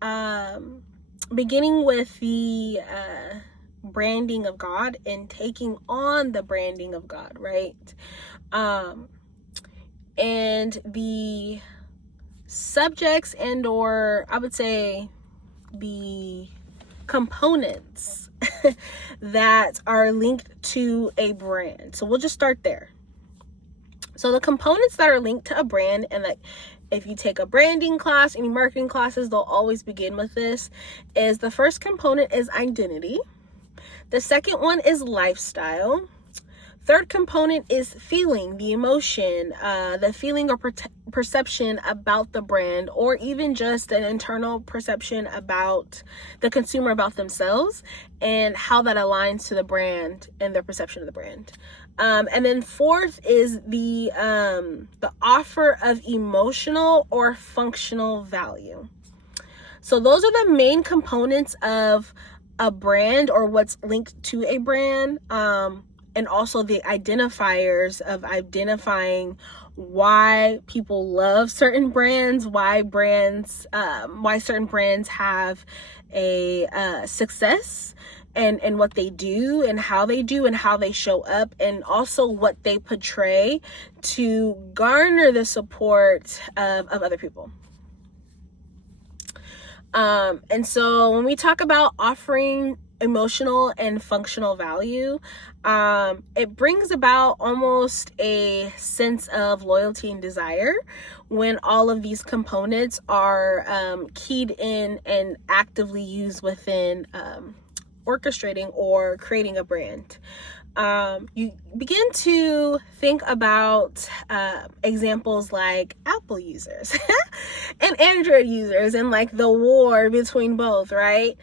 beginning with the branding of God and taking on the branding of God, right? And the subjects and or I would say the components that are linked to a brand. So we'll just start there. So the components that are linked to a brand, and like if you take a branding class, any marketing classes, they'll always begin with this, is the first component is identity. The second one is lifestyle. Third component is feeling, the emotion, the feeling or perception about the brand, or even just an internal perception about the consumer, about themselves, and how that aligns to the brand and their perception of the brand. And then fourth is the offer of emotional or functional value. So those are the main components of a brand, or what's linked to a brand. And also the identifiers of identifying why people love certain brands, why certain brands have a success, and what they do and how they show up, and also what they portray to garner the support of other people. And so when we talk about offering emotional and functional value, it brings about almost a sense of loyalty and desire when all of these components are keyed in and actively used within orchestrating or creating a brand. You begin to think about examples like Apple users and Android users, and like the war between both, right?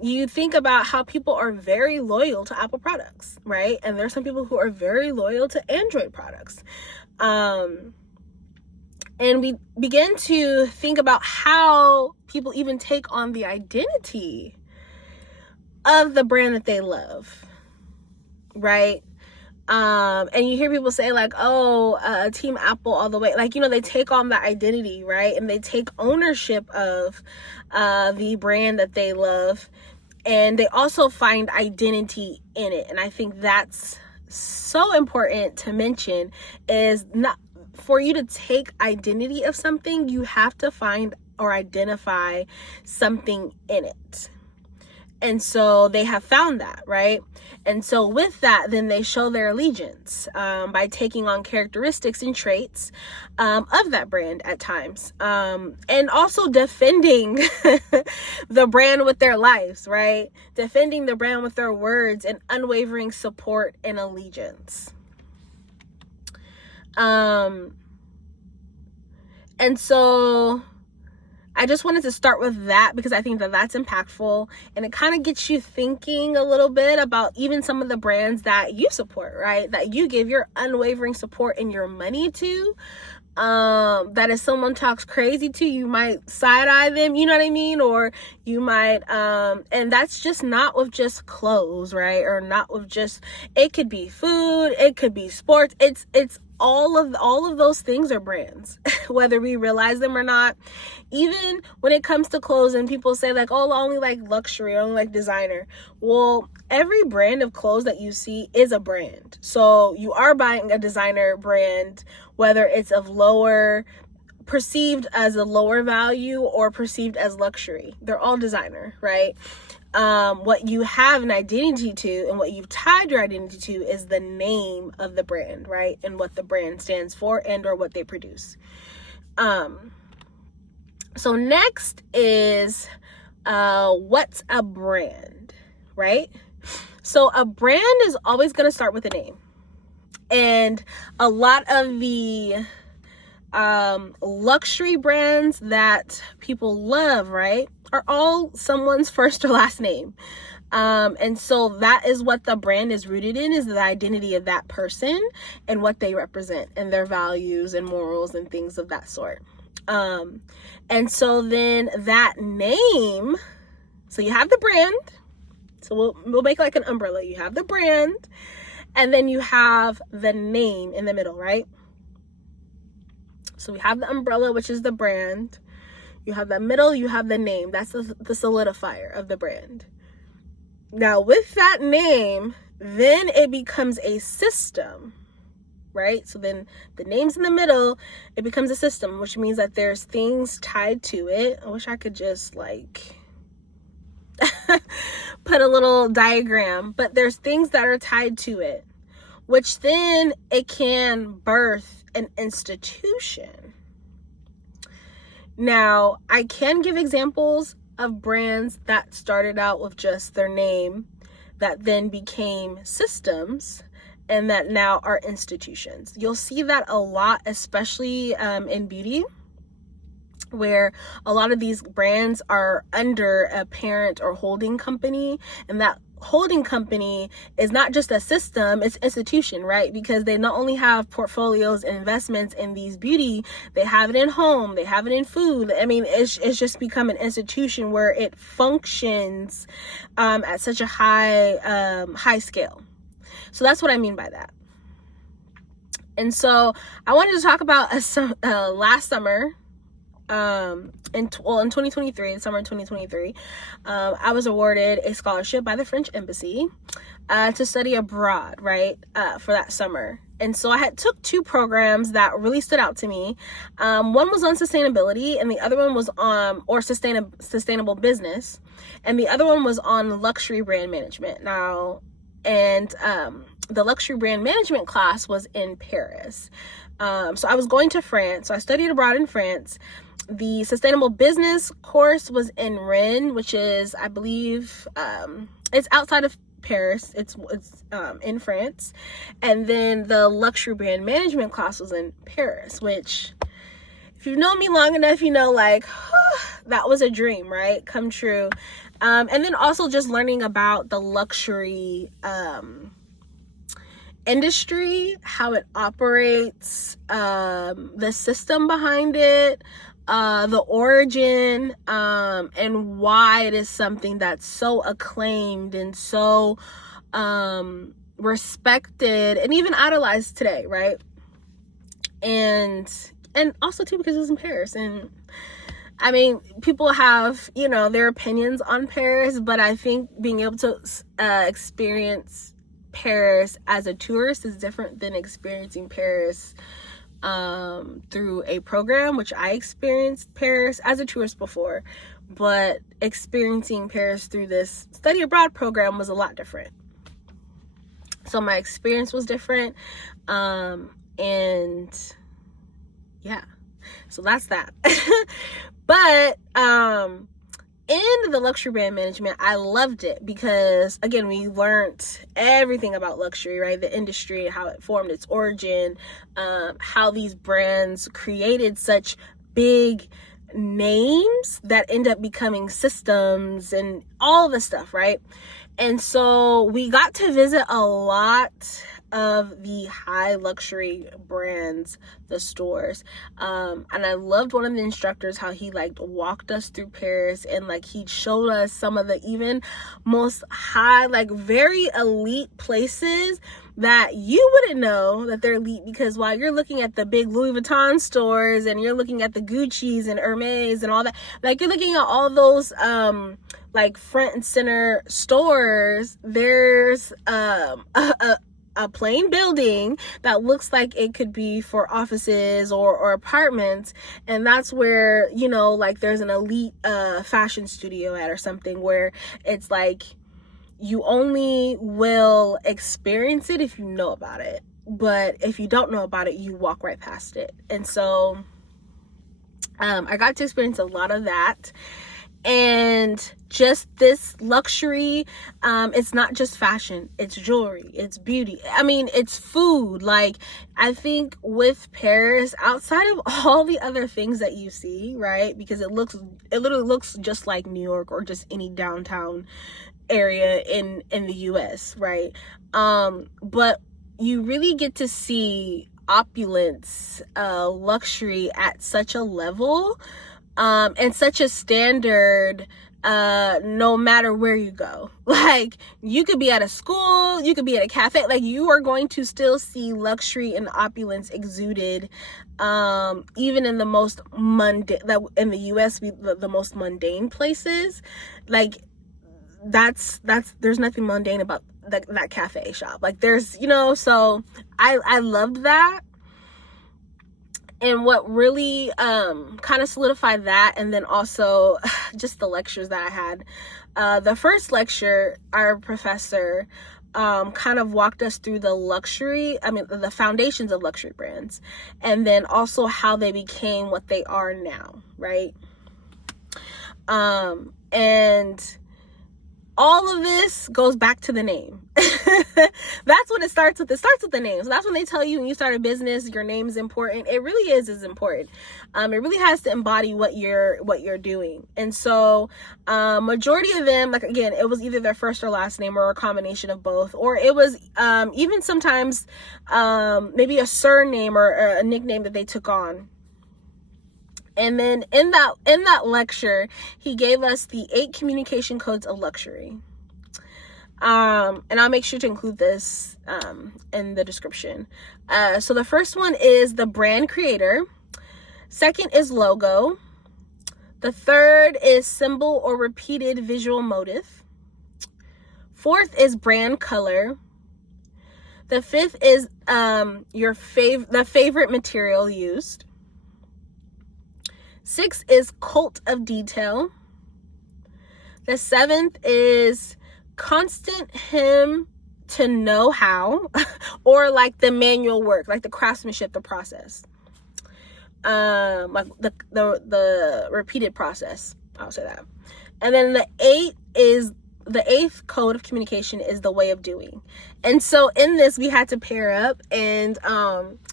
You think about how people are very loyal to Apple products, right? And there's some people who are very loyal to Android products. And we begin to think about how people even take on the identity of the brand that they love, right? And you hear people say like, oh, Team Apple all the way. Like, they take on the identity, right? And they take ownership of the brand that they love. And they also find identity in it. And I think that's so important to mention, is not for you to take identity of something, you have to find or identify something in it. And so they have found that, right? And so with that, then they show their allegiance by taking on characteristics and traits of that brand at times. And also defending the brand with their lives, right? Defending the brand with their words and unwavering support and allegiance. And so I just wanted to start with that because I think that that's impactful, and it kind of gets you thinking a little bit about even some of the brands that you support, right? That you give your unwavering support and your money to. That if someone talks crazy to you, might side eye them, you know what I mean? Or you might, and that's just not with just clothes, right? Or not with just, it could be food, it could be sports. It's all of those things are brands, whether we realize them or not. Even when it comes to clothes, and people say like, oh, I only like luxury, I only like designer. Well, every brand of clothes that you see is a brand. So you are buying a designer brand, whether it's perceived as a lower value or perceived as luxury. They're all designer, right? What you have an identity to and what you've tied your identity to is the name of the brand, right? And what the brand stands for and or what they produce. So next is what's a brand, right? So a brand is always going to start with a name. And a lot of the luxury brands that people love, right, are all someone's first or last name. And so that is what the brand is rooted in, is the identity of that person and what they represent and their values and morals and things of that sort. And so then that name, so you have the brand, so we'll make like an umbrella. You have the brand, and then you have the name in the middle, right? So we have the umbrella, which is the brand. You have the middle, you have the name. That's the solidifier of the brand. Now, with that name, then it becomes a system, right? So then the name's in the middle, it becomes a system, which means that there's things tied to it. I wish I could just like put a little diagram, but there's things that are tied to it, which then it can birth an institution. Now, I can give examples of brands that started out with just their name that then became systems and that now are institutions. You'll see that a lot, especially in beauty, where a lot of these brands are under a parent or holding company, and that holding company is not just a system, it's institution, right? Because they not only have portfolios and investments in these beauty, they have it in home, they have it in food. I mean, it's just become an institution where it functions at such a high scale. So that's what I mean by that. And so I wanted to talk about last summer, in 2023, the summer of 2023, I was awarded a scholarship by the French Embassy to study abroad, right, for that summer. And so I took two programs that really stood out to me. One was on sustainability, and the other one was on sustainable business, and the other one was on luxury brand management. Now, and the luxury brand management class was in Paris. So I was going to France, so I studied abroad in France. The sustainable business course was in Rennes, which is, I believe, it's outside of Paris. It's in France. And then the luxury brand management class was in Paris, which, if you've known me long enough, you know, like, that was a dream, right? Come true. And then also just learning about the luxury industry, how it operates, the system behind it, the origin, and why it is something that's so acclaimed and so respected and even idolized today, right? And also too because it was in Paris. And I mean, people have, you know, their opinions on Paris, but I think being able to experience Paris as a tourist is different than experiencing Paris through a program, which I experienced Paris as a tourist before, but experiencing Paris through this study abroad program was a lot different. So my experience was different, and yeah, so that's that. But in the luxury brand management, I loved it because, again, we learned everything about luxury, right? The industry, how it formed, its origin, how these brands created such big names that end up becoming systems and all the stuff, right? And so we got to visit a lot of the high luxury brands, the stores, and I loved one of the instructors, how he like walked us through Paris and like he showed us some of the even most high, like very elite places that you wouldn't know that they're elite, because while you're looking at the big Louis Vuitton stores and you're looking at the Gucci's and Hermes and all that, like you're looking at all those like front and center stores, there's a plain building that looks like it could be for offices or apartments, and that's where, you know, like there's an elite fashion studio at or something, where it's like you only will experience it if you know about it, but if you don't know about it, you walk right past it. And so I got to experience a lot of that. And just this luxury, it's not just fashion, it's jewelry, it's beauty. I mean, it's food. Like, I think with Paris, outside of all the other things that you see, right? Because it literally looks just like New York or just any downtown area in the US, right? But you really get to see opulence, luxury at such a level, and such a standard, no matter where you go. Like, you could be at a school, you could be at a cafe, like you are going to still see luxury and opulence exuded even in the most mundane, that in the US, the most mundane places, like that's there's nothing mundane about that cafe shop. Like there's, so I loved that. And what really kind of solidified that, and then also just the lectures that I had. The first lecture, our professor kind of walked us through the foundations of luxury brands, and then also how they became what they are now, right? And all of this goes back to the name. That's what it starts with. It starts with the name. So that's when they tell you when you start a business, your name is important. It really is important. It really has to embody what you're doing. And so majority of them, like, again, it was either their first or last name or a combination of both, or it was even sometimes maybe a surname or a nickname that they took on. And then in that lecture, he gave us the 8 communication codes of luxury. And I'll make sure to include this in the description. So the first one is the brand creator. Second is logo. The third is symbol or repeated visual motive. Fourth is brand color. The fifth is the favorite material used. 6 is cult of detail. The 7th is constant him to know how, or like the manual work, like the craftsmanship, the process, like the repeated process. I'll say that. And then the 8th code of communication is the way of doing. And so in this, we had to pair up, and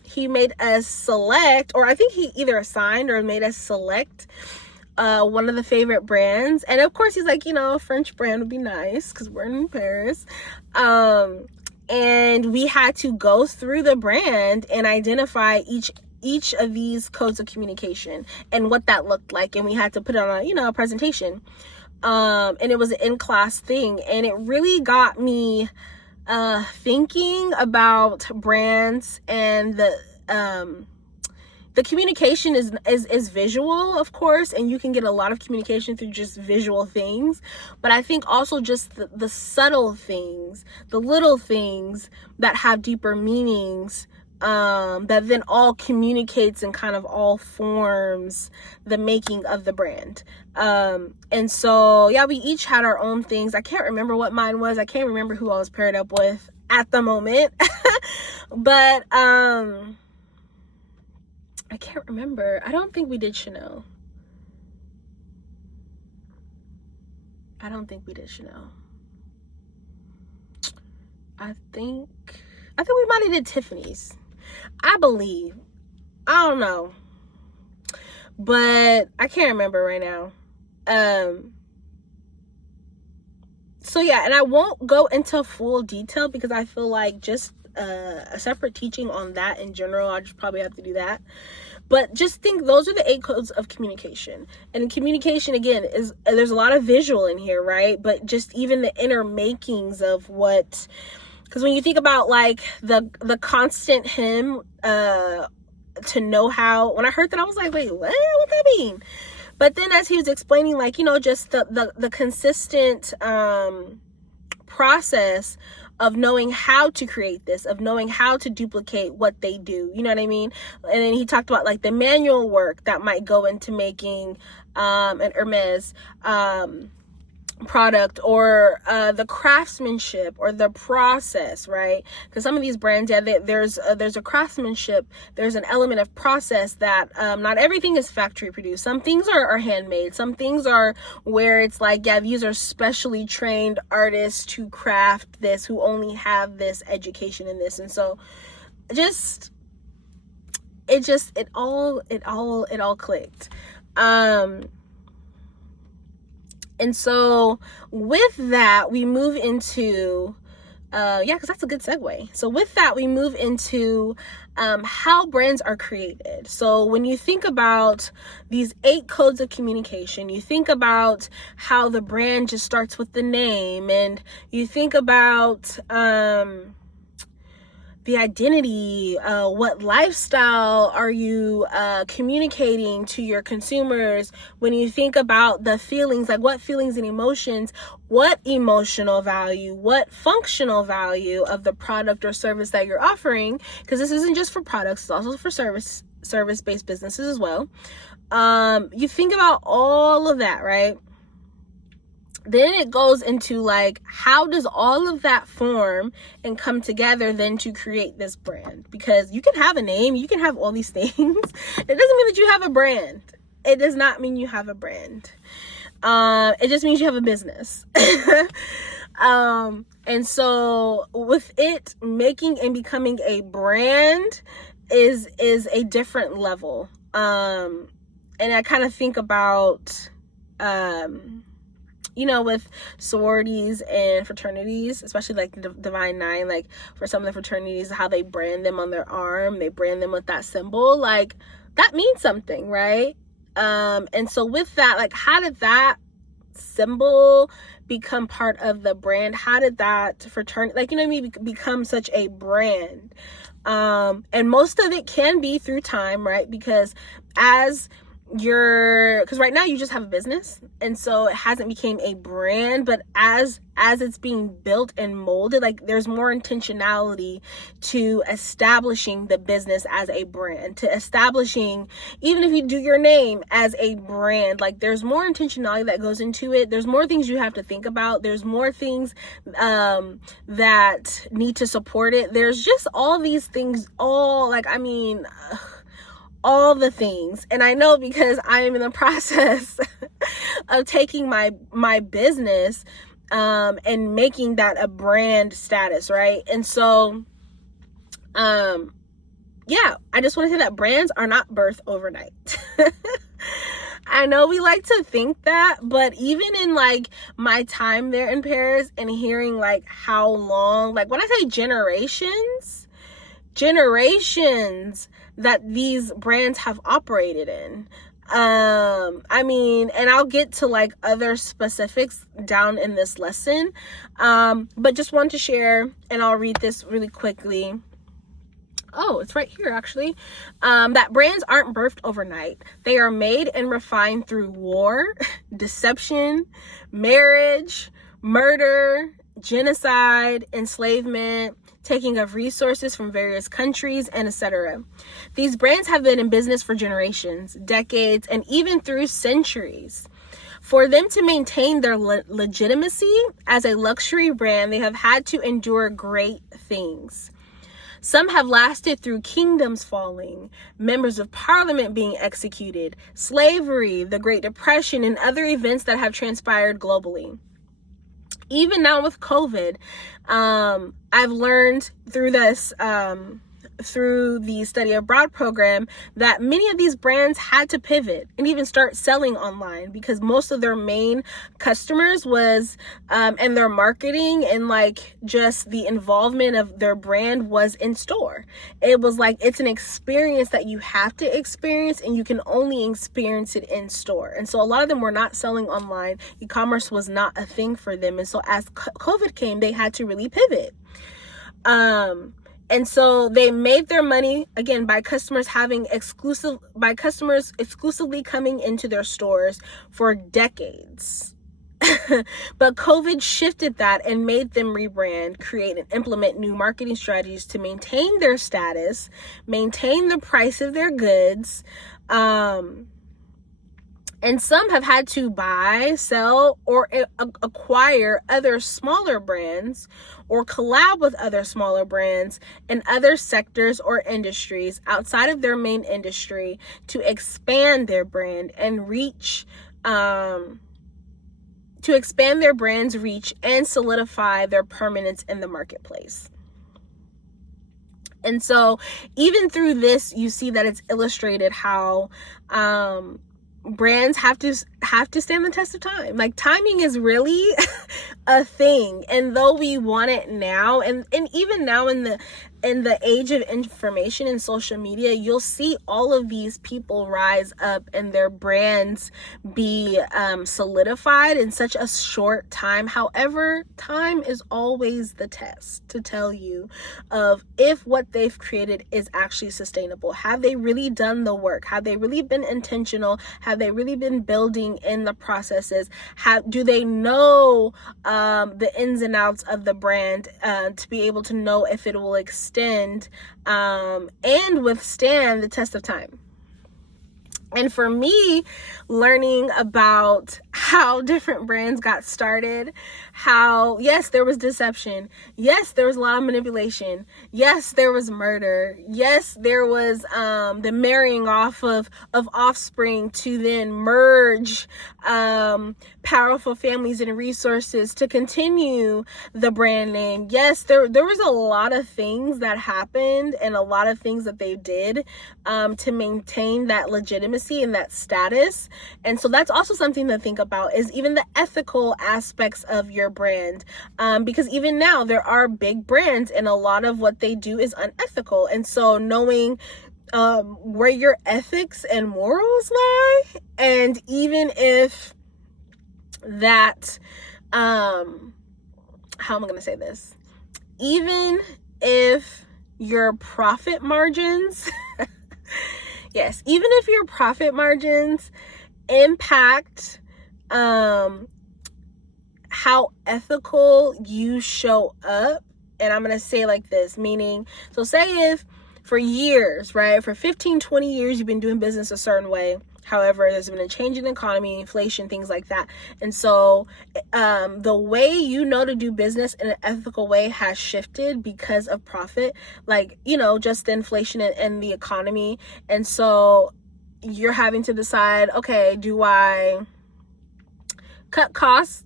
he made us select, or I think he either assigned or made us select one of the favorite brands. And of course, he's like, a French brand would be nice because we're in Paris. And we had to go through the brand and identify each of these codes of communication and what that looked like. And we had to put it on a presentation. And it was an in-class thing, and it really got me thinking about brands, and the communication is visual, of course, and you can get a lot of communication through just visual things, but I think also just the subtle things, the little things that have deeper meanings, that then all communicates and kind of all forms the making of the brand. And so, yeah, we each had our own things. I can't remember what mine was. I can't remember who I was paired up with at the moment. But, I can't remember. I don't think we did Chanel. I think we might have did Tiffany's. I believe. I don't know. But I can't remember right now. So yeah, and I won't go into full detail because I feel like just a separate teaching on that in general, I just probably have to do that. But just think, those are the 8 codes of communication. And communication, again, there's a lot of visual in here, right? But just even the inner makings of what, because when you think about like the constant him to know how, when I heard that, I was like, wait, what that mean? But then as he was explaining, like, just the consistent process of knowing how to create this, of knowing how to duplicate what they do, you know what I mean? And then he talked about like the manual work that might go into making an Hermes product, or the craftsmanship or the process, right? Because some of these brands, there's a craftsmanship, there's an element of process that not everything is factory produced. Some things are handmade. Some things are where it's like, yeah, these are specially trained artists who craft this, who only have this education in this. And so it all clicked. And so with that, we move into, because that's a good segue. So with that, we move into how brands are created. So when you think about these 8 codes of communication, you think about how the brand just starts with the name, and you think about the identity, what lifestyle are you communicating to your consumers? When you think about the feelings, like what feelings and emotions, what emotional value, what functional value of the product or service that you're offering, because this isn't just for products, it's also for service-based businesses as well. You think about all of that, right? Then it goes into like, how does all of that form and come together then to create this brand? Because you can have a name, you can have all these things. It doesn't mean that you have a brand. It does not mean you have a brand. It just means you have a business. And so with it, making and becoming a brand is a different level. And I kind of think about, with sororities and fraternities, especially like the Divine Nine, like for some of the fraternities, how they brand them on their arm, they brand them with that symbol, like that means something, right? And so with that, like, how did that symbol become part of the brand? How did that fraternity, like, become such a brand? And most of it can be through time, right? Because because right now you just have a business, and so it hasn't became a brand, but as it's being built and molded, like there's more intentionality to establishing the business as a brand, to establishing, even if you do your name as a brand, like there's more intentionality that goes into it. There's more things you have to think about. There's more things that need to support it. There's just all these things, all the things. And I know, because I am in the process of taking my business and making that a brand status, right? And so I just want to say that brands are not birthed overnight. I know we like to think that, but even in like my time there in Paris and hearing like how long, like when I say generations that these brands have operated in. And I'll get to like other specifics down in this lesson. But just want to share, and I'll read this really quickly. Oh, it's right here actually. That brands aren't birthed overnight. They are made and refined through war, deception, marriage, murder, genocide, enslavement, taking of resources from various countries, and etc. These brands have been in business for generations, decades, and even through centuries. For them to maintain their legitimacy as a luxury brand, they have had to endure great things. Some have lasted through kingdoms falling, members of parliament being executed, slavery, the Great Depression, and other events that have transpired globally. Even now with COVID, I've learned through this, through the study abroad program, that many of these brands had to pivot and even start selling online, because most of their main customers was, and their marketing and like just the involvement of their brand was in store. It was like, it's an experience that you have to experience, and you can only experience it in store. And so a lot of them were not selling online. E-commerce was not a thing for them. And so as COVID came, they had to really pivot. And so they made their money, again, by customers exclusively coming into their stores for decades. But COVID shifted that and made them rebrand, create and implement new marketing strategies to maintain their status, maintain the price of their goods. And some have had to buy, sell, or acquire other smaller brands, or collab with other smaller brands in other sectors or industries outside of their main industry to expand their brand and reach, to expand their brand's reach and solidify their permanence in the marketplace. And so even through this, you see that it's illustrated how brands have to stand the test of time. Like, timing is really a thing. And though we want it now, and even now in in the age of information and social media, you'll see all of these people rise up and their brands be solidified in such a short time. However, time is always the test to tell you of if what they've created is actually sustainable. Have they really done the work? Have they really been intentional? Have they really been building in the processes? Do they know the ins and outs of the brand to be able to know if it will extend and withstand the test of time? And for me, learning about how different brands got started, how, yes, there was deception. Yes, there was a lot of manipulation. Yes, there was murder. Yes, there was the marrying off of offspring to then merge powerful families and resources to continue the brand name. Yes, there was a lot of things that happened and a lot of things that they did to maintain that legitimacy and that status. And so that's also something to think about, is even the ethical aspects of your brand, because even now there are big brands and a lot of what they do is unethical. And so knowing where your ethics and morals lie, and even if that how am I going to say this, even if your profit margins yes, even if your profit margins impact how ethical you show up. And I'm going to say like this, meaning, so say if for years, right, for 15, 20 years, you've been doing business a certain way. However, there's been a change in the economy, inflation, things like that. And so the way you know to do business in an ethical way has shifted because of profit, like, you know, just the inflation and the economy. And so you're having to decide, okay, do I cut costs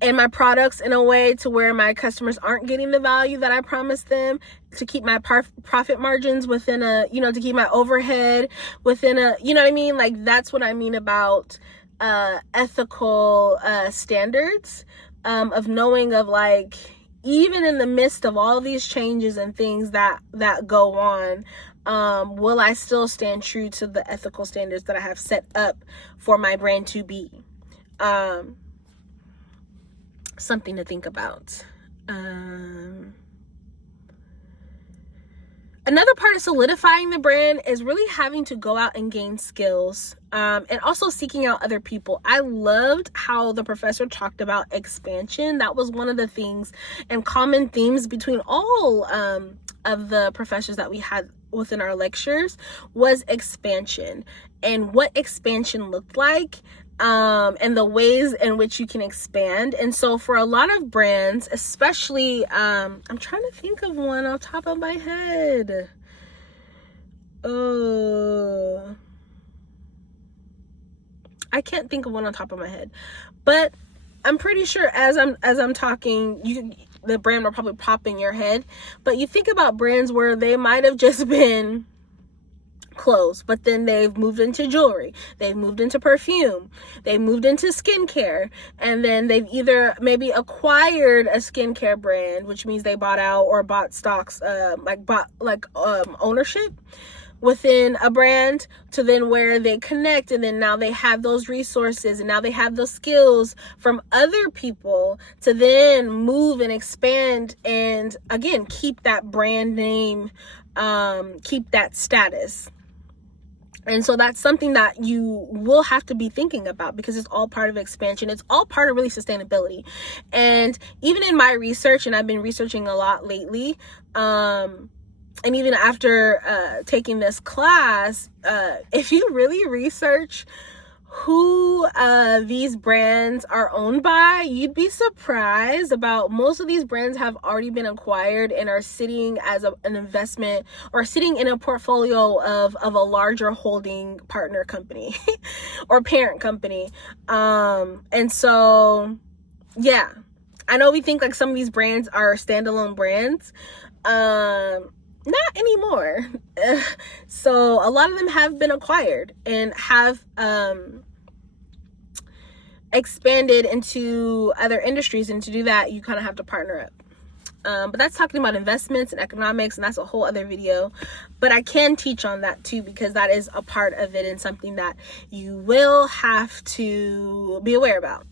and my products in a way to where my customers aren't getting the value that I promised them, to keep my profit margins within a, you know, to keep my overhead within a, you know what I mean? Like, that's what I mean about ethical standards, of knowing of, like, even in the midst of all these changes and things that go on, will I still stand true to the ethical standards that I have set up for my brand to be? Something to think about. Another part of solidifying the brand is really having to go out and gain skills, and also seeking out other people. I loved how the professor talked about expansion. That was one of the things and common themes between all of the professors that we had within our lectures, was expansion and what expansion looked like, and the ways in which you can expand. And so for a lot of brands, especially, I'm trying to think of one off the top of my head. I can't think of one on top of my head, but I'm pretty sure as I'm talking, the brand will probably pop in your head. But you think about brands where they might have just been clothes, but then they've moved into jewelry, they've moved into perfume, they've moved into skincare, and then they've either maybe acquired a skincare brand, which means they bought out or bought stocks, ownership within a brand, to then where they connect, and then now they have those resources and now they have those skills from other people to then move and expand and again keep that brand name, keep that status. And so that's something that you will have to be thinking about, because it's all part of expansion. It's all part of really sustainability. And even in my research, and I've been researching a lot lately, and even after taking this class, if you really research who these brands are owned by, you'd be surprised about most of these brands have already been acquired and are sitting as an investment or sitting in a portfolio of a larger holding partner company or parent company. And so, yeah, I know we think like some of these brands are standalone brands. Not anymore. So a lot of them have been acquired and have expanded into other industries, and to do that you kind of have to partner up. But that's talking about investments and economics, and that's a whole other video. But I can teach on that too, because that is a part of it and something that you will have to be aware about.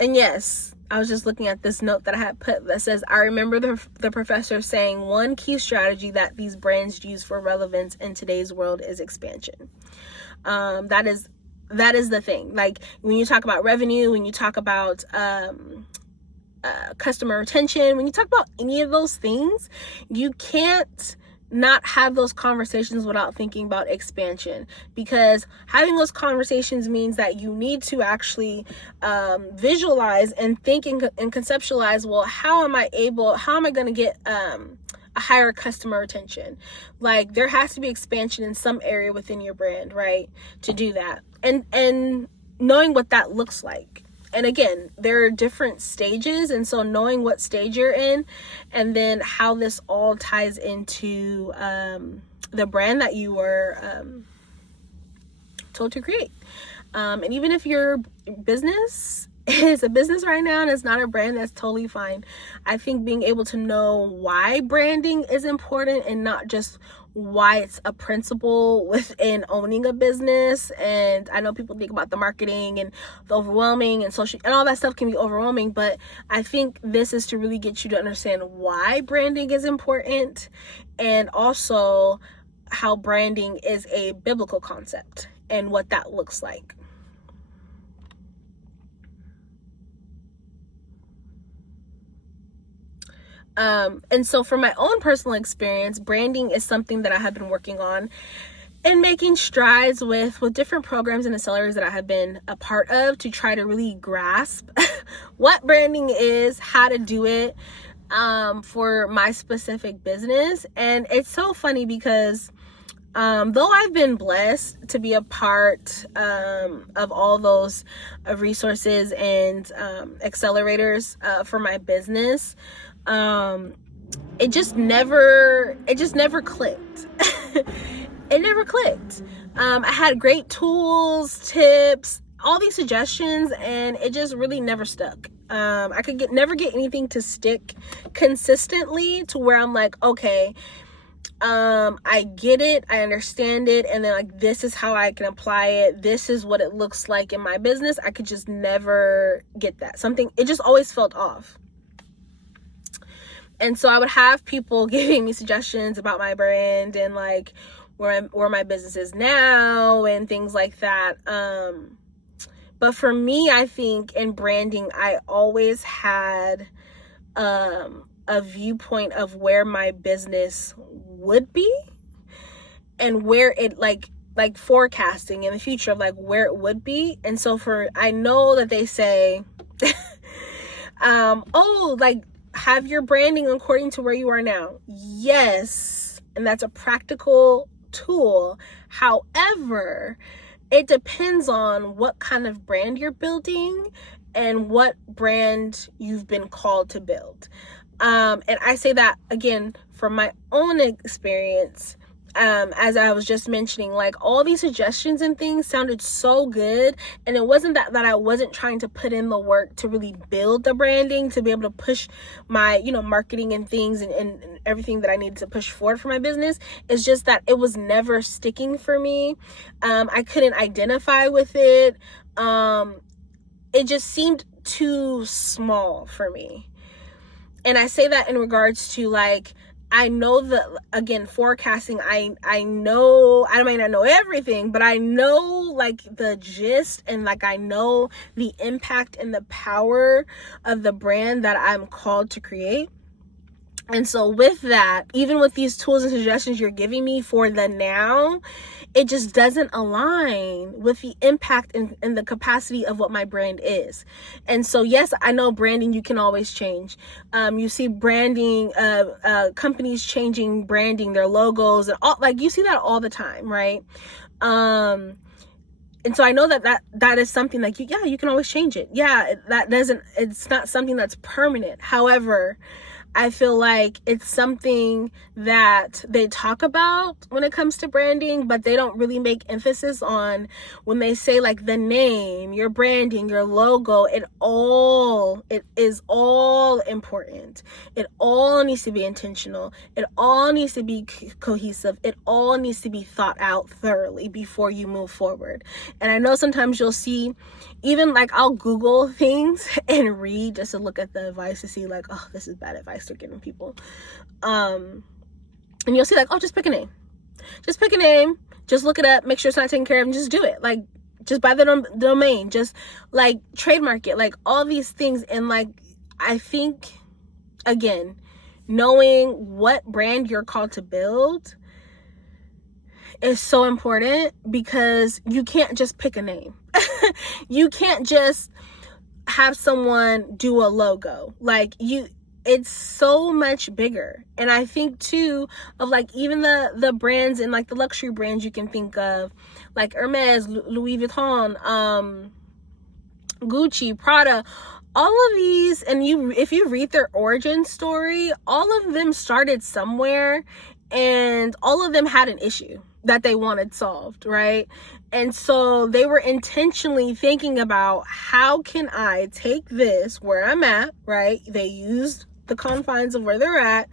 And yes, I was just looking at this note that I had put that says, I remember the professor saying one key strategy that these brands use for relevance in today's world is expansion. That is the thing. Like when you talk about revenue, when you talk about customer retention, when you talk about any of those things, you can't not have those conversations without thinking about expansion, because having those conversations means that you need to actually visualize and think and conceptualize, well, how am I going to get a higher customer retention? Like there has to be expansion in some area within your brand, right, to do that, and knowing what that looks like. And again, there are different stages, and so knowing what stage you're in and then how this all ties into the brand that you were told to create. And even if your business is a business right now and it's not a brand, that's totally fine. I think being able to know why branding is important and not just why it's a principle within owning a business. And I know people think about the marketing and the overwhelming and social and all that stuff can be overwhelming, but I think this is to really get you to understand why branding is important, and also how branding is a biblical concept and what that looks like. And so from my own personal experience, branding is something that I have been working on and making strides with different programs and accelerators that I have been a part of to try to really grasp what branding is, how to do it for my specific business. And it's so funny because though I've been blessed to be a part of all those resources and accelerators for my business, it just never clicked. It never clicked. I had great tools, tips, all these suggestions, and it just really never stuck. I could never get anything to stick consistently to where I'm like, okay, I get it, I understand it, and then like this is how I can apply it, this is what it looks like in my business. I could just never get that. It just always felt off. And so I would have people giving me suggestions about my brand and like where my business is now and things like that. But for me, I think in branding, I always had a viewpoint of where my business would be and where it like forecasting in the future of like where it would be. And so I know that they say, like, have your branding according to where you are now. Yes, and that's a practical tool. However, it depends on what kind of brand you're building and what brand you've been called to build. And I say that again from my own experience. As I was just mentioning, like all these suggestions and things sounded so good, and it wasn't that I wasn't trying to put in the work to really build the branding to be able to push my marketing and things and everything that I needed to push forward for my business. It's just that it was never sticking for me. I couldn't identify with it. It just seemed too small for me. And I say that in regards to like, I know that, again, forecasting, I know, I might not know everything, but I know like the gist, and like I know the impact and the power of the brand that I'm called to create. And so with that, even with these tools and suggestions you're giving me for the now, it just doesn't align with the impact and the capacity of what my brand is. And so, yes, I know branding, you can always change. You see branding, companies changing branding, their logos, and all, like you see that all the time, right? And so I know that is something like, you can always change it. Yeah, it's not something that's permanent. However, I feel like it's something that they talk about when it comes to branding, but they don't really make emphasis on when they say like the name, your branding, your logo. It is all important. It all needs to be intentional. It all needs to be cohesive. It all needs to be thought out thoroughly before you move forward. And I know sometimes you'll see, even like I'll Google things and read just to look at the advice to see like, oh, this is bad advice they're giving people. And you'll see like, oh, just pick a name. Just pick a name. Just look it up. Make sure it's not taken care of and just do it. Like, just buy the domain. Just like trademark it. Like all these things. And like, I think, again, knowing what brand you're called to build is so important, because you can't just pick a name. You can't just have someone do a logo. Like it's so much bigger. And I think too of like even the brands and like the luxury brands you can think of, like Hermes, Louis Vuitton, Gucci, Prada, all of these, and if you read their origin story, all of them started somewhere, and all of them had an issue that they wanted solved, right? And so they were intentionally thinking about, how can I take this where I'm at, right? They used the confines of where they're at,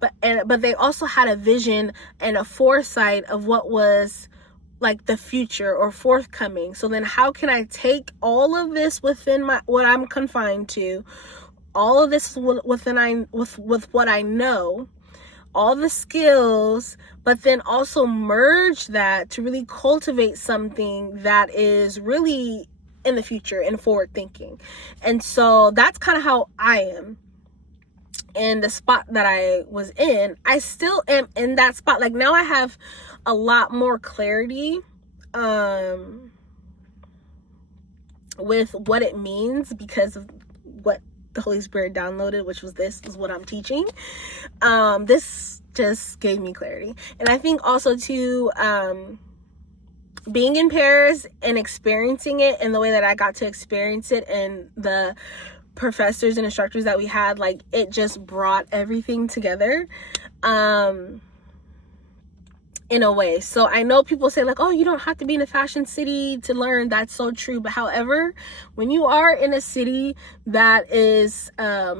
but they also had a vision and a foresight of what was like the future or forthcoming. So then how can I take all of this within what I'm confined to, all of this with what I know, all the skills, but then also merge that to really cultivate something that is really in the future and forward thinking. And so that's kind of how I am. And the spot that I was in, I still am in that spot. Like now I have a lot more clarity with what it means, because of what the Holy Spirit downloaded, which was this is what I'm teaching. This just gave me clarity. And I think also too, being in Paris and experiencing it in the way that I got to experience it, and the professors and instructors that we had, like it just brought everything together in a way. So I know people say like, oh, you don't have to be in a fashion city to learn. That's so true. But however, when you are in a city that is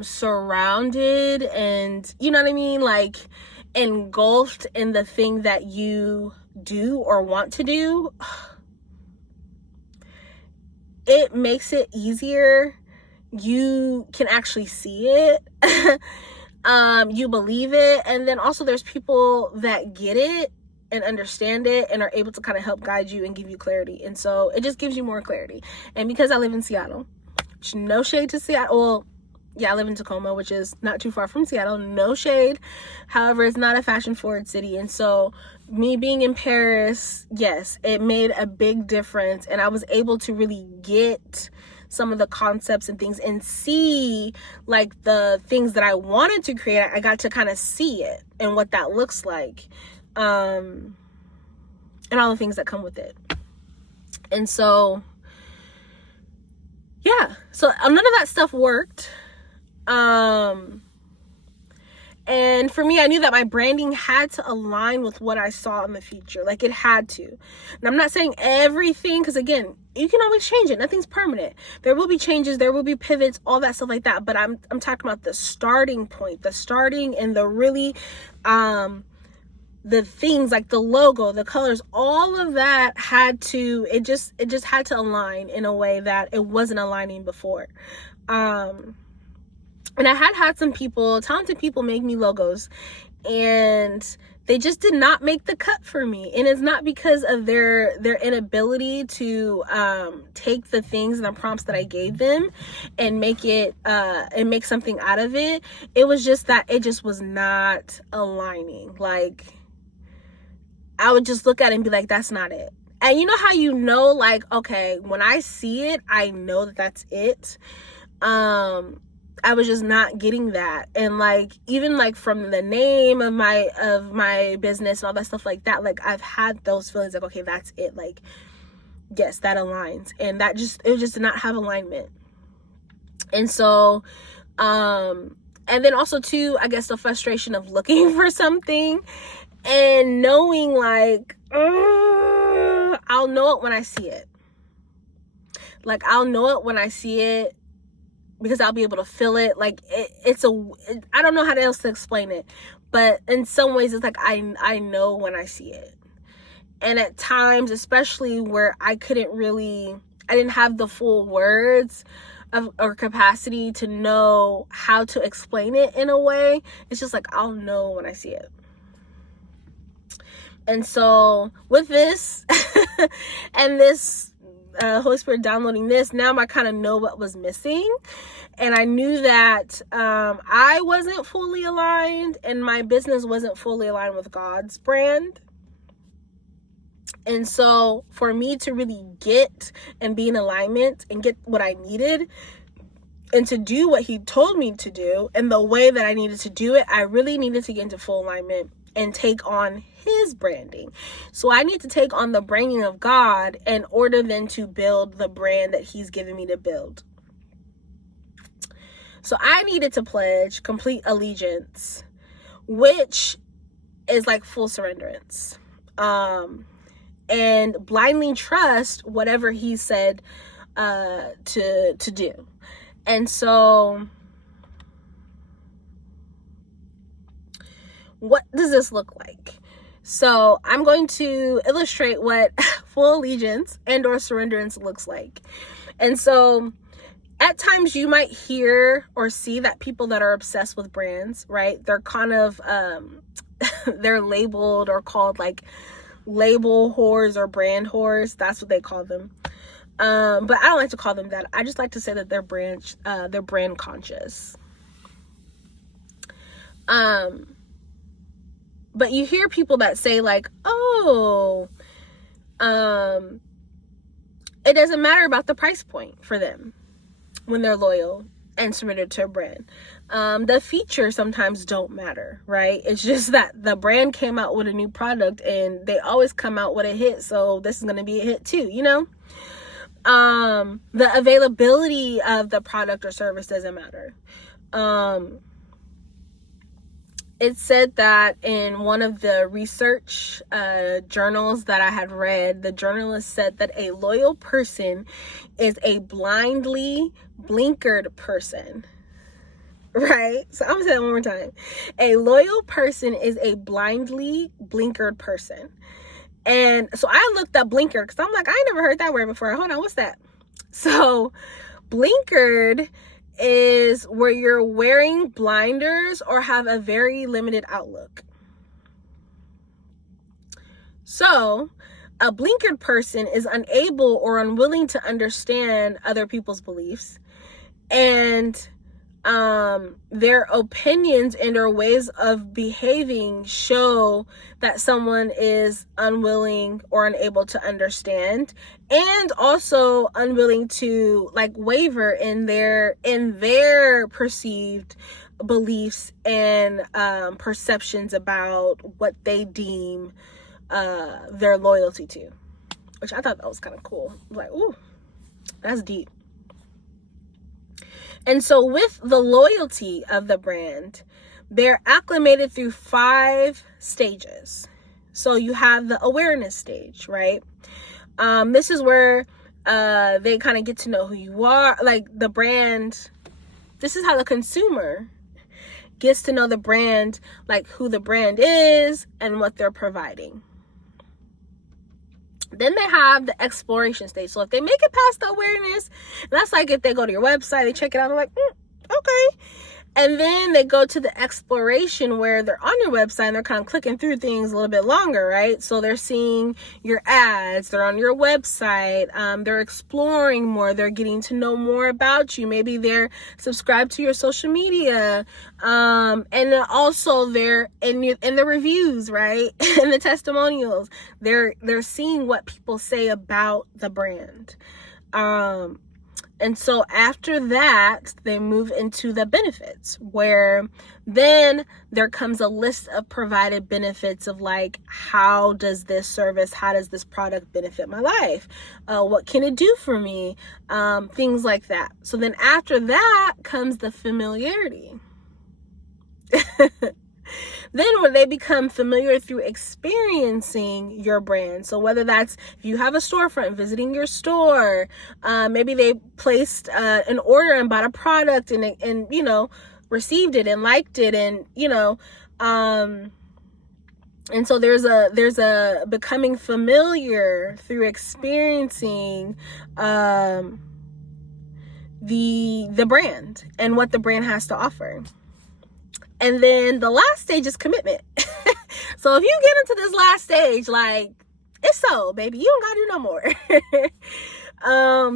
surrounded and, you know what I mean, like engulfed in the thing that you do or want to do, it makes it easier. You can actually see it. You believe it. And then also there's people that get it and understand it and are able to kind of help guide you and give you clarity. And so it just gives you more clarity. And because I live in Seattle, which, no shade to Seattle. Well, yeah, I live in Tacoma, which is not too far from Seattle. No shade. However, it's not a fashion forward city. And so me being in Paris, yes, it made a big difference. And I was able to really get some of the concepts and things and see like the things that I wanted to create. I got to kind of see it and what that looks like, and all the things that come with it. And so yeah, so none of that stuff worked. And for me, I knew that my branding had to align with what I saw in the future. Like it had to. And I'm not saying everything, because again, you can always change it. Nothing's permanent. There will be changes, there will be pivots, all that stuff like that. But I'm talking about the starting point, the starting and the really, the things like the logo, the colors, all of that had to, it just had to align in a way that it wasn't aligning before. And I had some people, talented people, make me logos, and they just did not make the cut for me. And it's not because of their inability to take the things and the prompts that I gave them and make it and make something out of it. It was just that it just was not aligning. Like I would just look at it and be like, that's not it. And you know how you know, like, okay, when I see it, I know that that's it. I was just not getting that. And like, even like from the name of my business and all that stuff like that, like I've had those feelings like, okay, that's it. Like, yes, that aligns. And it just did not have alignment. And so, And then also too, I guess the frustration of looking for something and knowing like, I'll know it when I see it. Like, I'll know it when I see it because I'll be able to feel it. Like, I don't know how else to explain it. But in some ways, it's like I know when I see it. And at times, especially where I didn't have the full words or capacity to know how to explain it in a way, it's just like, I'll know when I see it. And so with this and this Holy Spirit downloading this, now I kind of know what was missing. And I knew that I wasn't fully aligned and my business wasn't fully aligned with God's brand. And so for me to really get and be in alignment and get what I needed and to do what he told me to do and the way that I needed to do it, I really needed to get into full alignment and take on his branding. So I need to take on the branding of God in order then to build the brand that he's given me to build. So I needed to pledge complete allegiance, which is like full surrenderance. And blindly trust whatever he said to do. And so what does this look like? So I'm going to illustrate what full allegiance and or surrenderance looks like. And so at times you might hear or see that people that are obsessed with brands, right? They're kind of, they're labeled or called like label whores or brand whores. That's what they call them. But I don't like to call them that. I just like to say that they're brand conscious. But you hear people that say like, oh, it doesn't matter about the price point for them when they're loyal and surrendered to a brand. The features sometimes don't matter, right? It's just that the brand came out with a new product and they always come out with a hit. So this is going to be a hit too, you know? The availability of the product or service doesn't matter. It said that in one of the research journals that I had read, the journalist said that a loyal person is a blindly blinkered person. Right? So I'm gonna say that one more time. A loyal person is a blindly blinkered person. And so I looked up blinker because I'm like, I ain't never heard that word before. Hold on, what's that? So blinkered is where you're wearing blinders or have a very limited outlook. So a blinkered person is unable or unwilling to understand other people's beliefs and their opinions and or ways of behaving show that someone is unwilling or unable to understand, and also unwilling to like waver in their perceived beliefs and perceptions about what they deem their loyalty to, which I thought that was kind of cool. Like, ooh, that's deep. And so with the loyalty of the brand, they're acclimated through 5 stages. So you have the awareness stage, right? This is where they kind of get to know who you are, like the brand. This is how the consumer gets to know the brand, like who the brand is and what they're providing. Then they have the exploration stage. So if they make it past the awareness, that's like if they go to your website, they check it out, they're like, okay. And then they go to the exploration where they're on your website and they're kind of clicking through things a little bit longer, right? So they're seeing your ads, they're on your website, they're exploring more, they're getting to know more about you. Maybe they're subscribed to your social media. And then also they're in the reviews, right? And the testimonials. They're seeing what people say about the brand. And so after that, they move into the benefits, where then there comes a list of provided benefits of like, how does this service, how does this product benefit my life? What can it do for me? Things like that. So then after that comes the familiarity. Then when they become familiar through experiencing your brand, so whether that's if you have a storefront, visiting your store, maybe they placed an order and bought a product and received it and liked it, and and so there's a becoming familiar through experiencing the brand and what the brand has to offer. And then the last stage is commitment. So if you get into this last stage, like, it's so, baby, you don't gotta do no more.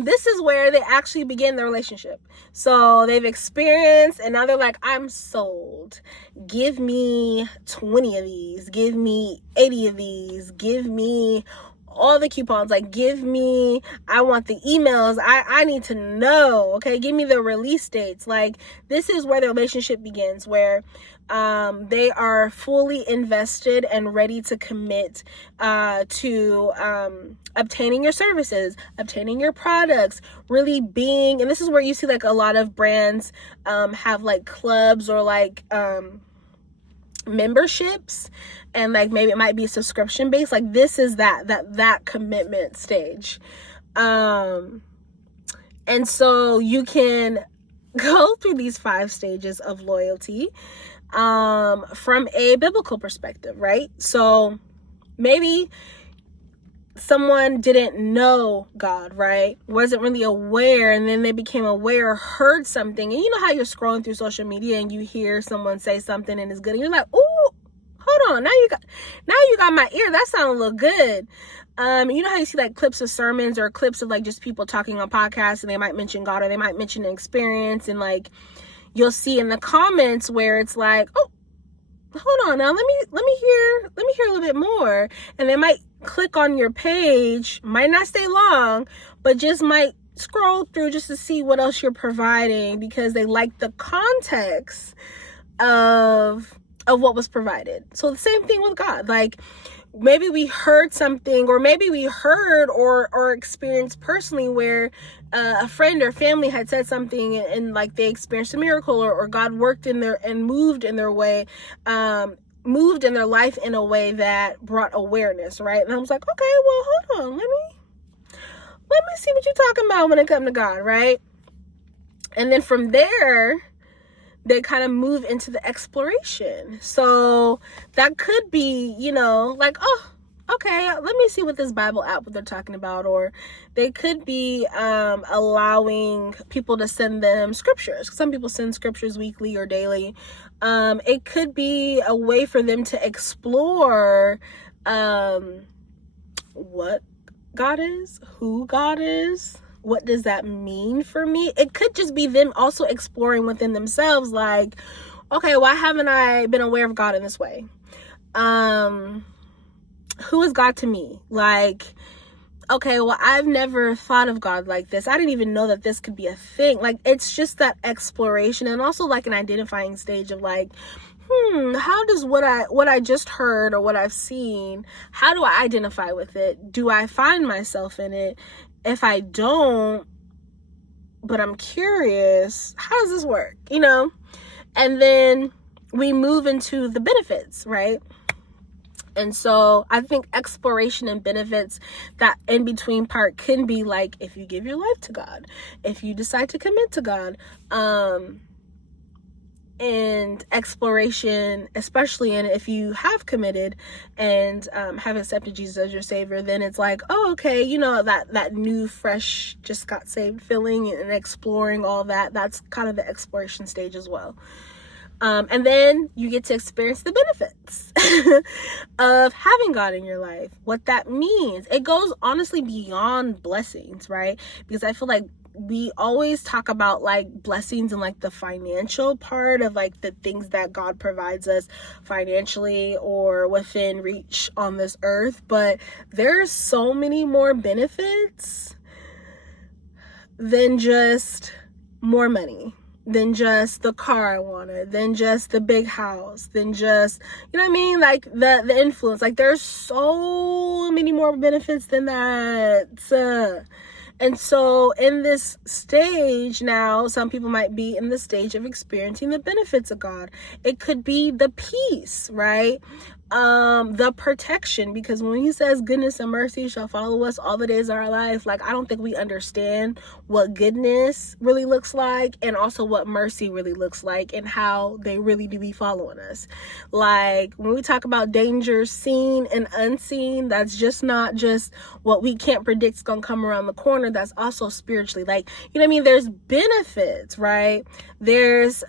This is where they actually begin the relationship. So they've experienced, and now they're like, I'm sold. Give me 20 of these. Give me 80 of these. Give me all the coupons. Like, give me, I want the emails. I need to know. Okay, give me the release dates. Like, this is where the relationship begins, where they are fully invested and ready to commit to obtaining your services, obtaining your products, really being, and this is where you see like a lot of brands have like clubs or like memberships, and like maybe it might be subscription based. Like, this is that commitment stage. And so you can go through these 5 stages of loyalty from a biblical perspective, right? So maybe someone didn't know God, right? Wasn't really aware, and then they became aware, heard something. And you know how you're scrolling through social media and you hear someone say something and it's good, and you're like, "Ooh, hold on, now you got my ear. That sounds a little good." You know how you see like clips of sermons or clips of like just people talking on podcasts, and they might mention God or they might mention an experience, and like you'll see in the comments where it's like, "Oh, hold on now, let me hear a little bit more," and they might click on your page, might not stay long, but just might scroll through just to see what else you're providing, because they like the context of what was provided. So the same thing with God. Like, maybe we heard something, or maybe we heard or experienced personally where a friend or family had said something, and like they experienced a miracle, or God worked in their and moved in their way, moved in their life in a way that brought awareness, right? And I was like, okay, well, hold on, let me see what you're talking about when it comes to God, right? And then from there, they kind of move into the exploration. So that could be, like, oh, okay, let me see what this Bible app, what they're talking about. Or they could be allowing people to send them scriptures. Some people send scriptures weekly or daily. It could be a way for them to explore what God is, who God is, what does that mean for me? It could just be them also exploring within themselves, like, okay, why haven't I been aware of God in this way? Who is God to me? Like, okay, well, I've never thought of God like this. I didn't even know that this could be a thing. Like, it's just that exploration, and also like an identifying stage of like, how does what I just heard or what I've seen, how do I identify with it? Do I find myself in it? If I don't, but I'm curious, how does this work? And then we move into the benefits, right? And so I think exploration and benefits, that in between part, can be like, if you give your life to God, if you decide to commit to God, and exploration, especially in if you have committed and have accepted Jesus as your savior, then it's like, oh, okay, that new, fresh, just got saved feeling, and exploring all that. That's kind of the exploration stage as well. And then you get to experience the benefits of having God in your life, what that means. It goes honestly beyond blessings, right? Because I feel like we always talk about like blessings and like the financial part of like the things that God provides us financially or within reach on this earth, but there's so many more benefits than just more money, than just the car I wanted, than just the big house, than just, what I mean? Like the influence. Like, there's so many more benefits than that. And so in this stage now, some people might be in the stage of experiencing the benefits of God. It could be the peace, right? The protection, because when he says goodness and mercy shall follow us all the days of our life, like, I don't think we understand what goodness really looks like, and also what mercy really looks like, and how they really do be following us. Like, when we talk about dangers seen and unseen, that's just not just what we can't predict is gonna come around the corner. That's also spiritually, like, you know what I mean? There's benefits, right? There's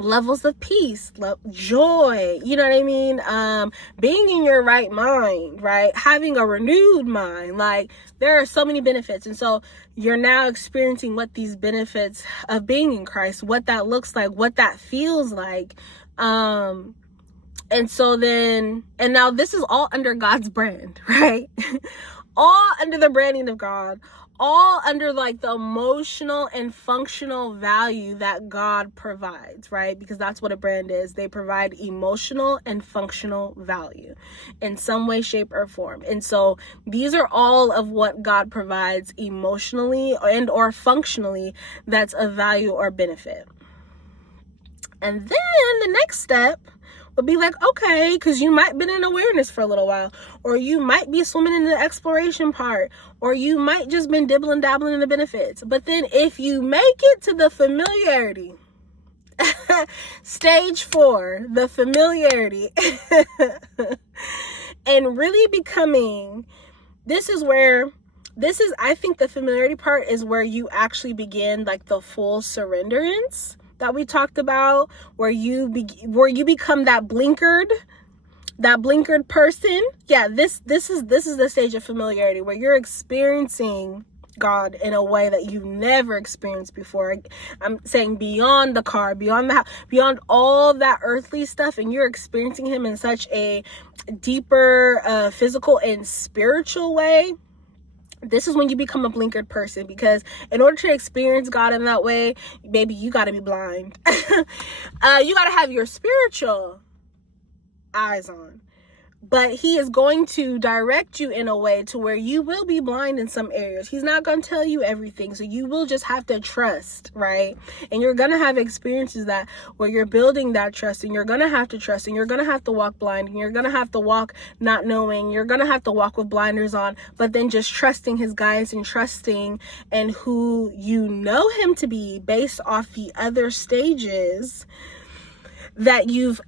levels of peace, joy, you know what I mean? Being in your right mind, right? Having a renewed mind. Like, there are so many benefits. And so you're now experiencing what these benefits of being in Christ, what that looks like, what that feels like. And so then, and now this is all under God's brand, right? All under the branding of God, all under like the emotional and functional value that God provides, right? Because that's what a brand is. They provide emotional and functional value in some way, shape, or form. And so these are all of what God provides emotionally and or functionally that's of value or benefit. And then the next step would be like, okay, because you might been in awareness for a little while, or you might be swimming in the exploration part, or you might just been dibbling dabbling in the benefits. But then if you make it to the familiarity, stage 4, the familiarity, and really becoming, I think the familiarity part is where you actually begin like the full surrenderance that we talked about, where you become that blinkered person. Yeah, this is the stage of familiarity where you're experiencing God in a way that you've never experienced before. I'm saying beyond the car, beyond the house, beyond all that earthly stuff, and you're experiencing him in such a deeper physical and spiritual way. This is when you become a blinkered person, because in order to experience God in that way, baby, you got to be blind. You got to have your spiritual eyes on. But he is going to direct you in a way to where you will be blind in some areas. He's not going to tell you everything. So you will just have to trust, right? And you're going to have experiences that where you're building that trust, and you're going to have to trust, and you're going to have to walk blind, and you're going to have to walk not knowing. You're going to have to walk with blinders on, but then just trusting his guidance and trusting in who you know him to be based off the other stages that you've,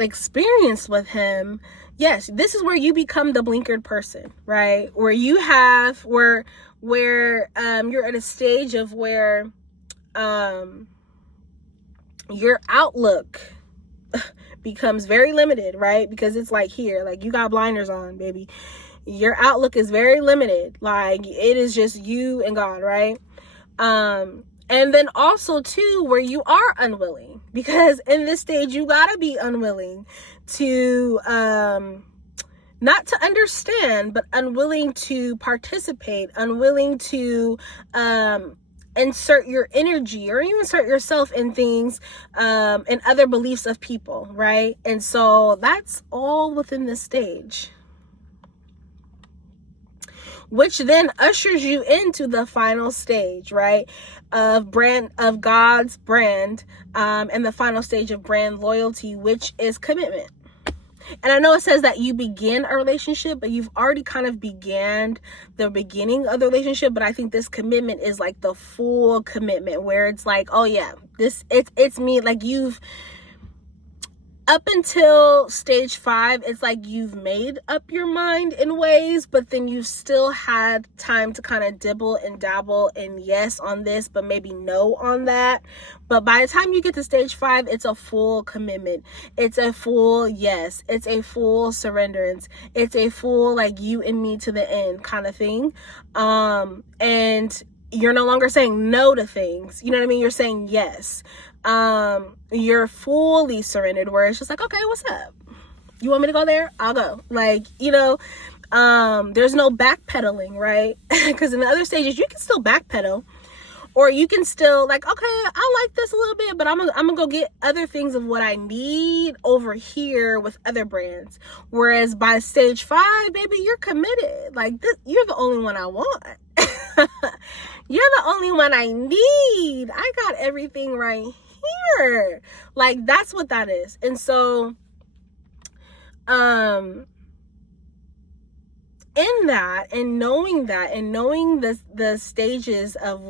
experienced with him. Yes, this is where you become the blinkered person, right? Where you have where you're at a stage of where your outlook becomes very limited, right? Because it's like here, like you got blinders on, baby. Your outlook is very limited. Like it is just you and God, right? And then also too, where you are unwilling, because in this stage, you gotta be unwilling to, not to understand, but unwilling to participate, unwilling to, insert your energy or even insert yourself in things, and other beliefs of people, right? And so that's all within this stage, which then ushers you into the final stage, right, of God's brand, and the final stage of brand loyalty, which is commitment. And I know it says that you begin a relationship, but you've already kind of began the beginning of the relationship. But I think this commitment is like the full commitment, where it's like, oh yeah, it's me. Like you've, up until stage 5, it's like you've made up your mind in ways, but then you've still had time to kind of dibble and dabble and yes on this, but maybe no on that. But by the time you get to stage 5, it's a full commitment. It's a full yes. It's a full surrenderance. It's a full like you and me to the end kind of thing. And you're no longer saying no to things. You know what I mean? You're saying yes. You're fully surrendered, where it's just like, okay, what's up? You want me to go there? I'll go. Like, you know, there's no backpedaling, right? Because in the other stages, you can still backpedal, Or you can still like, okay, I like this a little bit, but I'm gonna go get other things of what I need over here with other brands. Whereas by stage 5, baby, you're committed. Like this, you're the only one I want. You're the only one I need. I got everything right here. Like that's what that is. And so in that, and knowing that, and knowing the stages of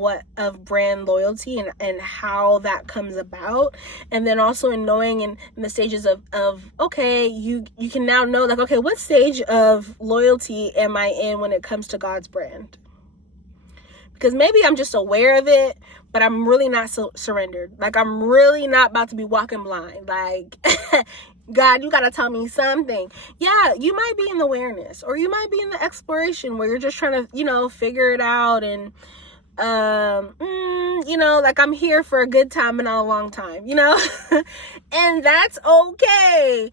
brand loyalty and how that comes about, and then also in knowing in the stages of okay, you can now know like, okay, what stage of loyalty am I in when it comes to God's brand? Because maybe I'm just aware of it, but I'm really not surrendered. Like I'm really not about to be walking blind. Like God, you got to tell me something. Yeah, you might be in the awareness, or you might be in the exploration where you're just trying to, figure it out. And, like I'm here for a good time and not a long time, and that's okay.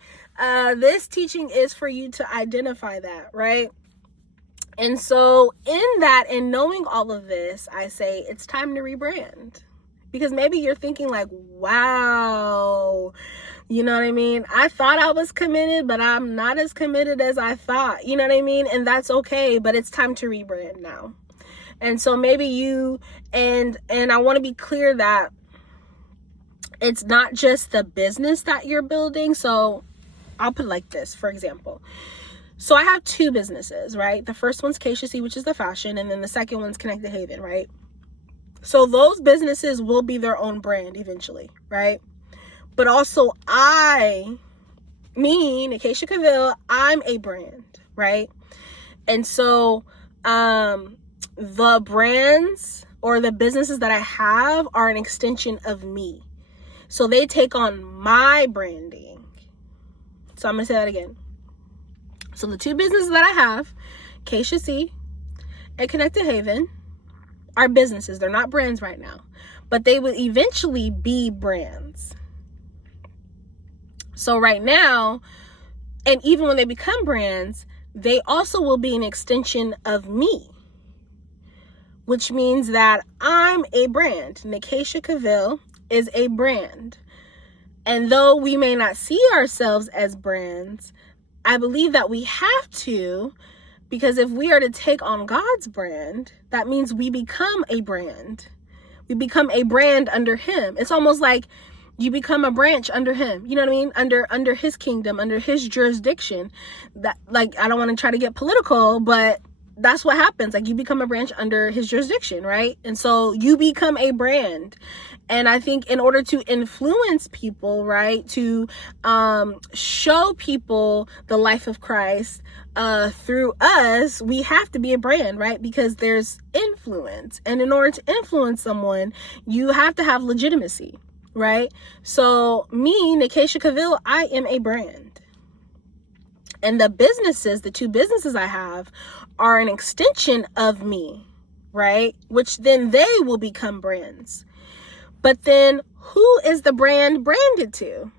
This teaching is for you to identify that, right? And so in that, and knowing all of this, I say it's time to rebrand. Because maybe you're thinking like, wow, you know what I mean? I thought I was committed, but I'm not as committed as I thought. You know what I mean? And that's okay, but it's time to rebrand now. And so maybe you, and I want to be clear that it's not just the business that you're building. So I'll put it like this, for example. So I have 2 businesses, right? The first one's CashApp, which is the fashion, and then the second one's Connect Haven, right? So those businesses will be their own brand eventually, right? But also NekaychaCavil, I'm a brand, right? And so the brands or the businesses that I have are an extension of me. So they take on my branding. So I'm going to say that again. So the 2 businesses that I have, CashApp and Connect Haven, are businesses. They're not brands right now, but they will eventually be brands. So right now, and even when they become brands, they also will be an extension of me, which means that I'm a brand. NekaychaCavil is a brand. And though we may not see ourselves as brands, I believe that we have to, because if we are to take on God's brand, that means we become a brand. We become a brand under him. It's almost like you become a branch under him. You know what I mean? Under his kingdom, under his jurisdiction. That, like, I don't want to try to get political, but that's what happens. Like, you become a branch under his jurisdiction, right? And so you become a brand. And I think in order to influence people, right, to show people the life of Christ through us, we have to be a brand, right? Because there's influence. And in order to influence someone, you have to have legitimacy, right? So me, NekaychaCavil, I am a brand. And the businesses, the 2 businesses I have, are an extension of me, right? Which then they will become brands. But then who is the brand branded to?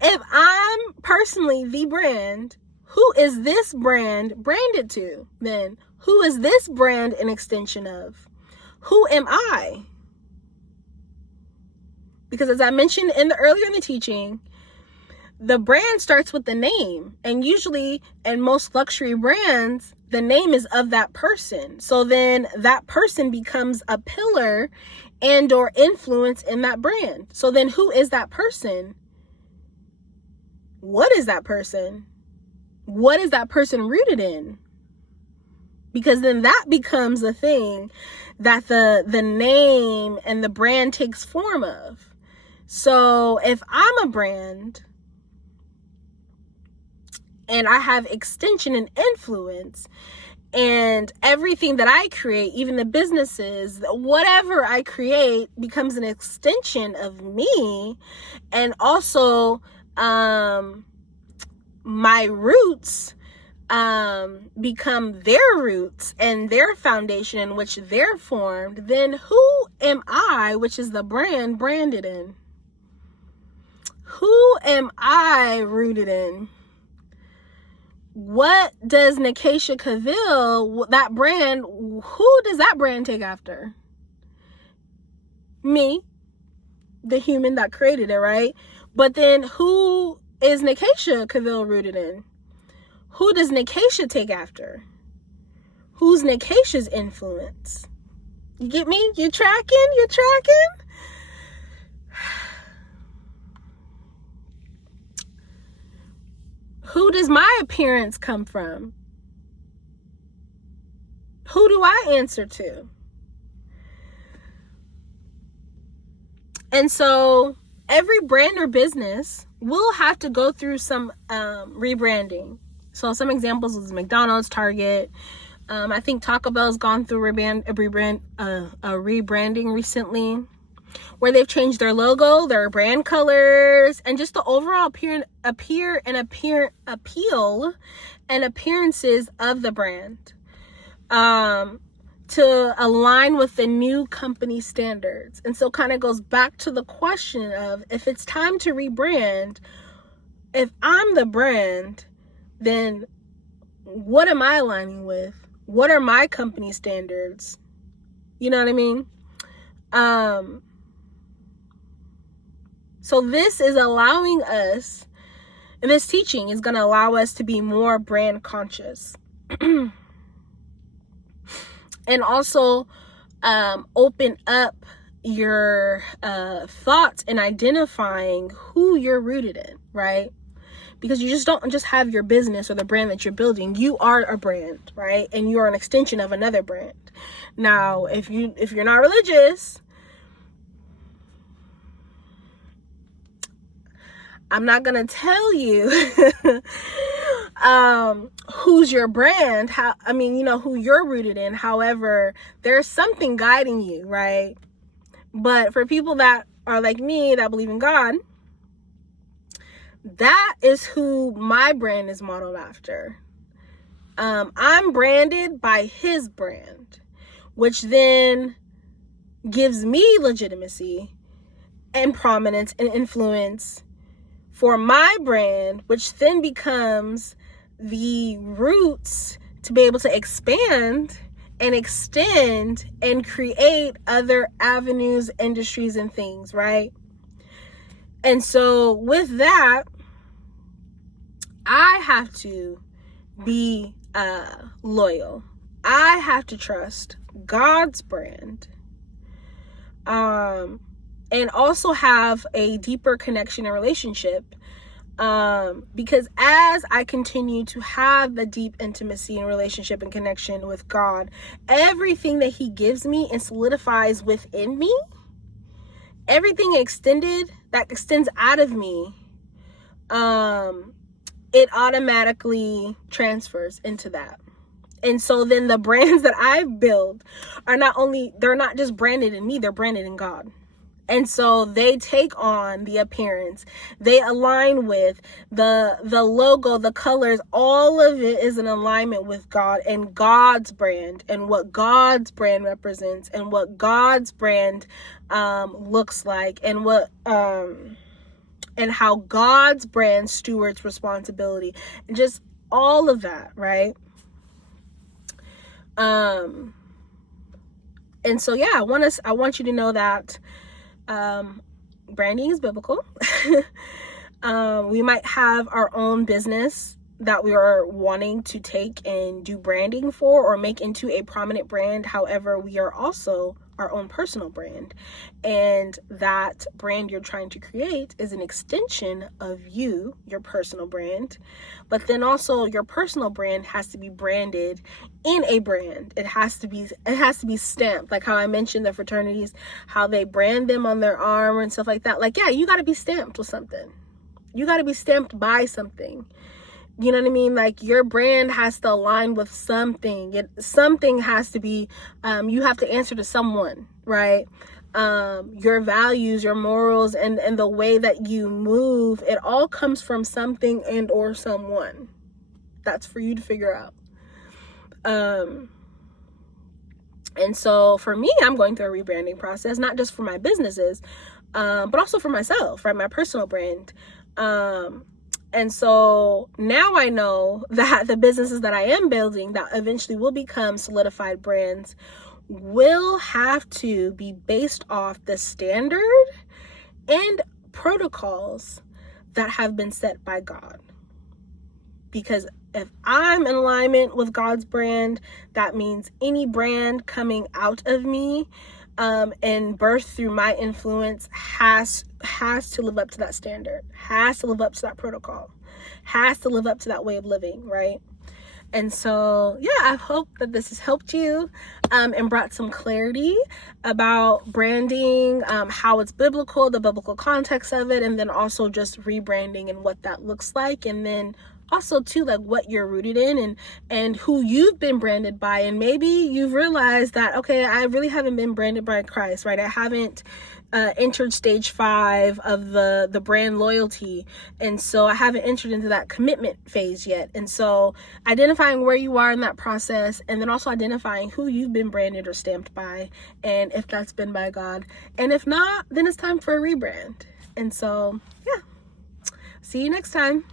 If I'm personally the brand, who is this brand branded to? Then who is this brand an extension of? Who am I? Because as I mentioned earlier in the teaching, the brand starts with the name. And usually in most luxury brands, the name is of that person. So then that person becomes a pillar and or influence in that brand. So then who is that person? What is that person? What is that person rooted in? Because then that becomes a thing that the name and the brand takes form of. So if I'm a brand and I have extension and influence, and everything that I create, even the businesses, whatever I create becomes an extension of me, and also my roots become their roots and their foundation in which they're formed, then who am I, which is the brand, branded in? Who am I rooted in? what does NekaychaCavil, that brand, who does that brand take after? Me, the human that created it, right? But then who is NekaychaCavil rooted in? Who does Nekaysha take after? Who's Nekaysha's influence? You get me? You tracking? You tracking? Who does my appearance come from? Who do I answer to? And so every brand or business will have to go through some rebranding. So some examples is McDonald's, Target. I think Taco Bell's gone through a rebranding recently, where they've changed their logo, their brand colors, and just the overall appeal and appearances of the brand, to align with the new company standards. And so kind of goes back to the question of, if it's time to rebrand, if I'm the brand, then what am I aligning with? What are my company standards? You know what I mean? So this is allowing us, and this teaching is going to allow us to be more brand conscious. And also open up your thoughts in identifying who you're rooted in, right? Because you just don't just have your business or the brand that you're building. You are a brand, right? And you are an extension of another brand. Now, if you're not religious, I'm not gonna tell you who's your brand, who you're rooted in. However, there's something guiding you, right? But for people that are like me, that believe in God, that is who my brand is modeled after. I'm branded by his brand, which then gives me legitimacy and prominence and influence for my brand, which then becomes the roots to be able to expand and extend and create other avenues, industries, and things, right? And so with that, I have to be loyal. I have to trust God's brand, and also have a deeper connection and relationship, because as I continue to have the deep intimacy and relationship and connection with God, everything that he gives me and solidifies within me, everything that extends out of me, it automatically transfers into that. And so then the brands that I build they're not just branded in me, they're branded in God. And so they take on the appearance, they align with the logo, the colors, all of it is in alignment with God and God's brand, and what God's brand represents, and what God's brand looks like, and what and how God's brand stewards responsibility, and just all of that, right? And so yeah, I want you to know that branding is biblical. We might have our own business that we are wanting to take and do branding for or make into a prominent brand. However, we are also our own personal brand, and that brand you're trying to create is an extension of you, your personal brand. But then also your personal brand has to be branded in a brand. It has to be stamped, like how I mentioned the fraternities, how they brand them on their arm and stuff like that. Like, yeah, you got to be stamped with something. You got to be stamped by something. You know what I mean? Like, your brand has to align with something. Something has to be, you have to answer to someone, right? Your values, your morals, and the way that you move, it all comes from something and or someone. That's for you to figure out. And so for me, I'm going through a rebranding process, not just for my businesses, but also for myself, right? My personal brand. And so now I know that the businesses that I am building that eventually will become solidified brands will have to be based off the standard and protocols that have been set by God. Because if I'm in alignment with God's brand, that means any brand coming out of me and birthed through my influence has to live up to that standard, has to live up to that protocol, has to live up to that way of living, right? And so, yeah, I hope that this has helped you and brought some clarity about branding, how it's biblical, the biblical context of it, and then also just rebranding and what that looks like. And then also too, like what you're rooted in and who you've been branded by. And maybe you've realized that, okay, I really haven't been branded by Christ, right? I haven't entered stage 5 of the brand loyalty, and so I haven't entered into that commitment phase yet. And so identifying where you are in that process, and then also identifying who you've been branded or stamped by, and if that's been by God, and if not, then it's time for a rebrand. And so, yeah, see you next time.